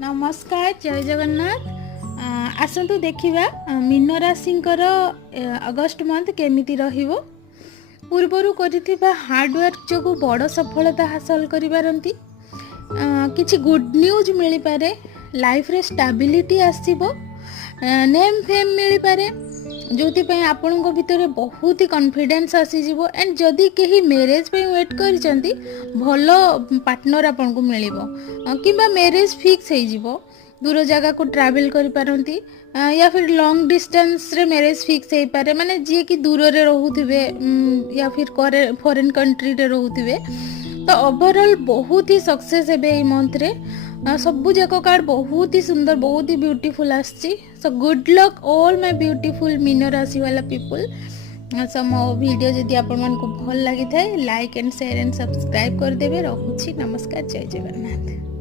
नमस्कार जय जगन्नाथ। आसतु देखिबा मीन राशिंकर अगस्ट मंथ केमिति रहिबो। पूर्वरु करिथिबा हार्डवर्क जो बड़ सफलता हासिल करिपारंती। किछि गुड न्यूज मिली पारे, लाइफ रे स्टेबिलिटी आसीबो, नेम फेम मिली पारे जोथि आपणको भितर बहुत ही कॉन्फिडेंस आसीजिवो। एंड जदि केही मैरिज पे वेट करिसंती भलो पार्टनर आपनको मिलिबो किबा मैरिज फिक्स हो जिवो। दूर जगह को ट्रैवल करि पारंती या फिर लॉन्ग डिस्टेंस रे मैरिज फिक्स हो पारे, माने जे कि दूर रे रहउथिबे या फिर फॉरेन कंट्री रे रहउथिबे। तो ओवरऑल बहुत ही सक्सेस हेबे ए मंथ रे। सबु जाक कार्ड बहुत ही सुंदर, बहुत ही ब्यूटीफुल आछि। So good luck all my beautiful mean राशि वाला पीपल। सो मो वीडियो जदि आपण मन को भल लागि थाए like and share and subscribe कर देबे। रखुछि, नमस्कार, जय जगन्नाथ।